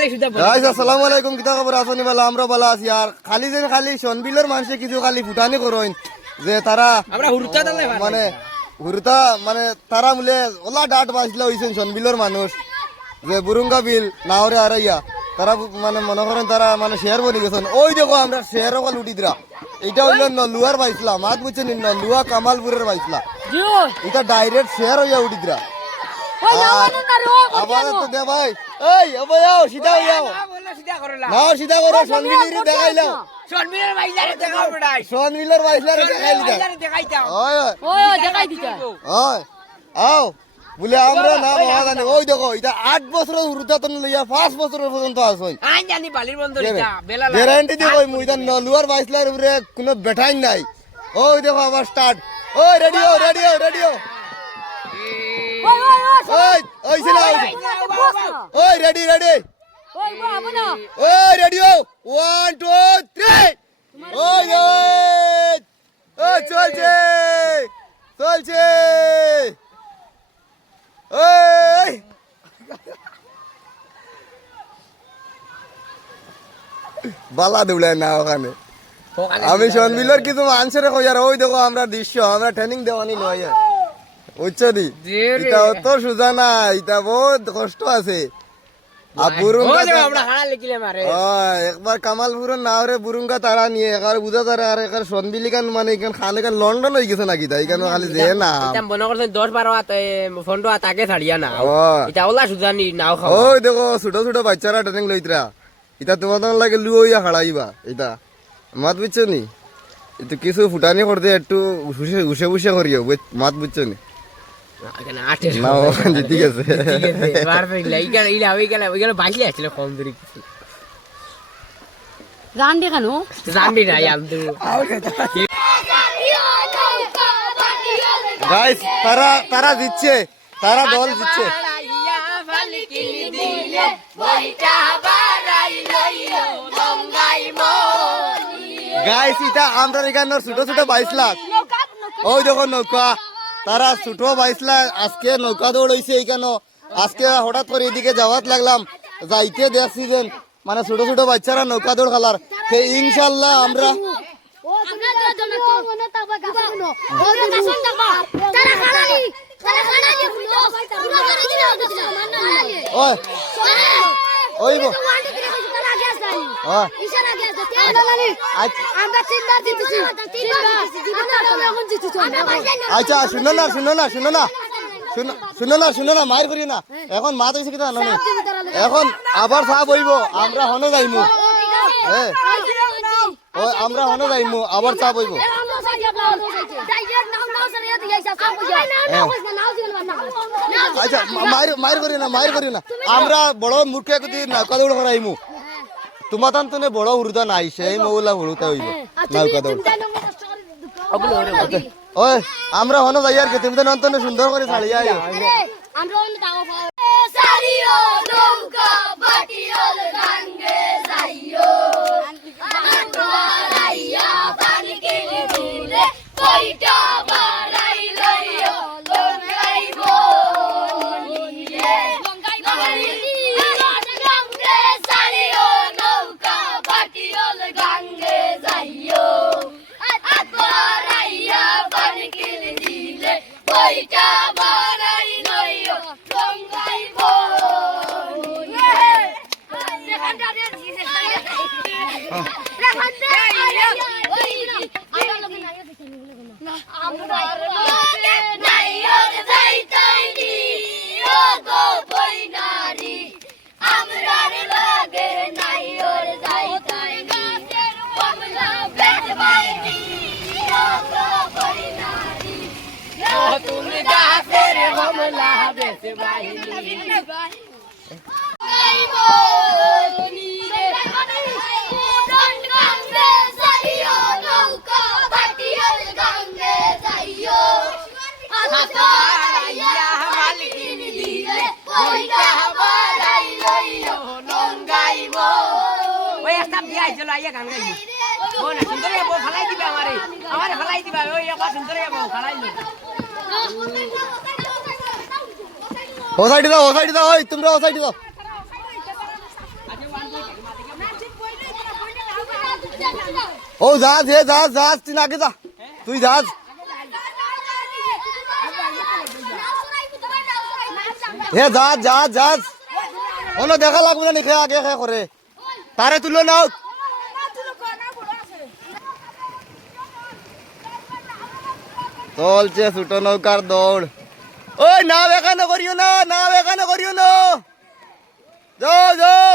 Guys আসসালামু আলাইকুম, কিতা খবর আছেন? বলা আমরা ভালো আছি। আর খালি সনবিলের মানুষে কিছু খালি ফুটানি করেন যে তারা মানে হুরতা মানে তারা মিলে ওলা ডাট বাজলা হইছেন সনবিলের মানুষ যে বুরুঙ্গা বিল নাওরে আরাইয়া তারা মানে মনে করেন তারা মানে শেয়ার বনি গেছেন। ওই দেখো আমরা শেয়ার ওখানে উঠিদ্রা, এটা হইল নলুয়ার বাইসলা মাত বুঝছেন, নলুয়া কামালপুরের বাইসলা, এটা ডাইরেক্ট শেয়ার হইয়া উঠিদ্রা। আবার তো দে ভাই, এই আও সিধা হইয়াও না, সিধা করো সনবিলের দেখাইলাও, সনবিলের বাইসলারে দেখাইলাম। ওই দেখাই দিতা ওই আও বলে আমরা না বাবা জানি। ওই দেখো এটা 8 বছরের উরুদাতন লইয়া 5 বছর পর্যন্ত আসই আই জানি বালির বন্ধ এটা বেলা গ্যারান্টি দি কই মুই দন নলুয়ার বাইসলার উপরে কোনো বেঠাই নাই। ওই দেখো আবার স্টার্ট। ওই রেডিও ওই ছিলা ওই রেডি ওই রেডিও 1 2 3 ওই চলছে ওই বালা দুলে না ওখানে। আমি সনবিলের কিছু মানুষের কই আর ওই দেখো আমরা দৃশ্য আমরা ট্রেনিং দেওয়ানি নয় বুঝছো দি, এটা অত সোজা না, এটা বহুত কষ্ট আছে। একবার কামালপুরের নাওরে বুরুঙ্গা তারা নিয়ে একবার বুঝা তারা আর একবার সনবিলিকান মানে এখান খান এখান লন্ডন হয়ে গেছে নাকি, তাই কেন খালি যে না মনে করছেন 10-12 ফন্ড তাকে ছাড়িয়া না এটা ওলা সুজানি নাও খাও। ওই দেখো ছোট ছোট বাচ্চারা ট্রেনিং লইতরা, এটা তোমাদের লাগে লুইয়া খাড়াইবা, এটা মাত বুঝছো নি, একটু কিছু ফুটানি করতে একটু ঘুষে করিও মাত বুঝছো নি। ঠিক আছে তারা জিতছে, তারা দল জিতছে। গাইস এটা আমরা এখানে ছোট ছোট 22 লাখ। ওই দেখো নৌকা, তারা ছোট 22 লাখ আজকে নৌকা দৌড় হয়েছে এইখানে। আজকে হঠাৎ করে এদিকে যাওয়াত লাগলাম, যাইতে দেখছি যে মানে ছোট ছোট বাচ্চারা নৌকা দৌড় খেলার। ইনশাল্লাহ আমরা আচ্ছা শুনো না মায়ের করি না, এখন মাত হয়েছে কিনা জানো, এখন আবার চা বইব, আমরা হনে যাইমু, হ্যাঁ আমরা হনে যাইমু, আবার চা বইব। আচ্ছা মায়ের করি না, আমরা বড় মূর্খে নৌকা দৌড় করাইমু, তোমার তান বড় হুরুদা নাই, সেই মৌলা হুরুতা হইব নৌকা দৌড়। ওই আমরা হন যাই আর কি, তুমি তো নন্তনে সুন্দর করে ছাড়িয়া তুমি গাছের কমলা বেশে বাইনি চলো আইয়া গান গাইবো ও না সুন্দর যাবো ফালাই দিবে আমারে ফালাই দিবা ওই আবার সুন্দর যাবো ফালাই লো ও সাইডে দাও ওই তোমরা ও সাইডে দাও ও জাহাজ হে জাহাজ জাহাজ তুই আগে যা তুই জাহাজ হে জাহাজ জাহাজ জাহাজ ওনো দেখা লাগবে না নিখে আগে খে করে তারে তুলো নাও চলছে ছোট নৌকার দৌড় ওই নাও এখানে করিও না নাও এখানে করিও না যাও যাও